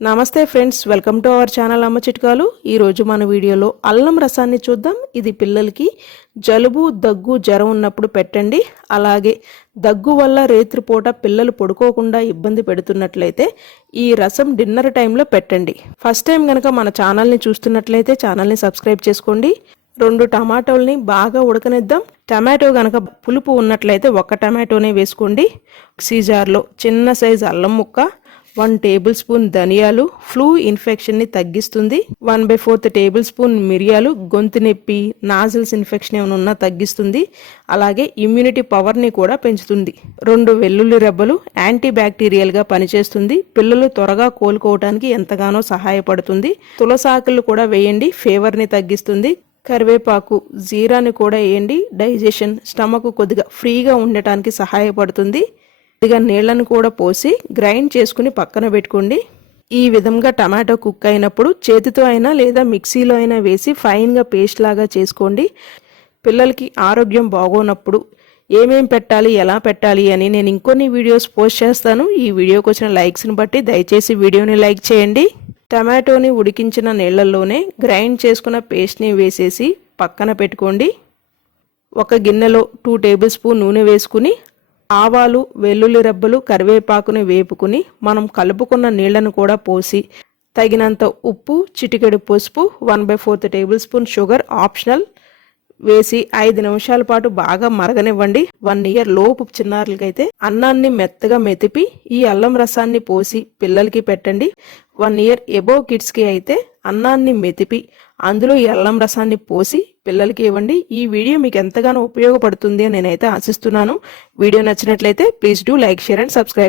నమస్తే friends, welcome to our channel అమ్మ చిట్కాలు. ఈరోజు మన వీడియోలో అల్లం రసాన్ని చూద్దాం. ఇది పిల్లలకి జలుబు, దగ్గు, జ్వరం ఉన్నప్పుడు పెట్టండి. అలాగే దగ్గు వల్ల రాత్రిపూట పిల్లలు పడుకోకుండా ఇబ్బంది పెడుతున్నట్లయితే ఈ రసం డిన్నర్ టైంలో పెట్టండి. ఫస్ట్ టైం కనుక మన ఛానల్ని చూస్తున్నట్లయితే ఛానల్ని సబ్స్క్రైబ్ చేసుకోండి. 2 టమాటోల్ని బాగా ఉడకనిద్దాం. టమాటో కనుక పులుపు ఉన్నట్లయితే 1 టమాటోనే వేసుకోండి. మిక్సీ జార్లో చిన్న సైజు అల్లం ముక్క, 1 టేబుల్ స్పూన్ ధనియాలు ఫ్లూ ఇన్ఫెక్షన్ని తగ్గిస్తుంది. 1/4 టేబుల్ స్పూన్ మిరియాలు గొంతు నొప్పి, నాజిల్స్ ఇన్ఫెక్షన్ ఏమైనా ఉన్నా తగ్గిస్తుంది. అలాగే ఇమ్యూనిటీ పవర్ని కూడా పెంచుతుంది. 2 వెల్లుల్లి రెబ్బలు యాంటీ బ్యాక్టీరియల్గా పనిచేస్తుంది. పిల్లలు త్వరగా కోలుకోవడానికి ఎంతగానో సహాయపడుతుంది. తులసాకులు కూడా వేయండి, ఫీవర్ని తగ్గిస్తుంది. కరివేపాకు, జీరాని కూడా వేయండి. డైజెషన్, స్టమక్ కొద్దిగా ఫ్రీగా ఉండటానికి సహాయపడుతుంది. కొద్దిగా నీళ్లను కూడా పోసి గ్రైండ్ చేసుకుని పక్కన పెట్టుకోండి. ఈ విధంగా టమాటో కుక్ అయినప్పుడు చేతితో అయినా లేదా మిక్సీలో అయినా వేసి ఫైన్గా పేస్ట్ లాగా చేసుకోండి. పిల్లలకి ఆరోగ్యం బాగోనప్పుడు ఏమేం పెట్టాలి, ఎలా పెట్టాలి అని నేను ఇంకొన్ని వీడియోస్ పోస్ట్ చేస్తాను. ఈ వీడియోకి వచ్చిన లైక్స్ని బట్టి దయచేసి వీడియోని లైక్ చేయండి. టమాటోని ఉడికించిన నీళ్లలోనే గ్రైండ్ చేసుకున్న పేస్ట్ని వేసేసి పక్కన పెట్టుకోండి. ఒక గిన్నెలో 2 టేబుల్ స్పూన్ నూనె వేసుకుని ఆవాలు, వెల్లుల్లి రెబ్బలు, కరివేపాకుని వేపుకుని మనం కలుపుకున్న నీళ్లను కూడా పోసి తగినంత ఉప్పు, చిటికెడు పసుపు, 1/4 టేబుల్ స్పూన్ షుగర్ ఆప్షనల్ వేసి 5 నిమిషాల పాటు బాగా మరగనివ్వండి. 1 ఇయర్ లోపు చిన్నారులకైతే అన్నాన్ని మెత్తగా మెతిపి ఈ అల్లం రసాన్ని పోసి పిల్లలకి పెట్టండి. 1 ఇయర్ ఎబోవ్ కిడ్స్కి అయితే అన్నాన్ని మెతిపి అందులో ఈ అల్లం రసాన్ని పోసి పిల్లలకి ఇవ్వండి. ఈ వీడియో మీకు ఎంతగానో ఉపయోగపడుతుంది అని నేనైతే ఆశిస్తున్నాను. వీడియో నచ్చినట్లయితే please do like, share and subscribe.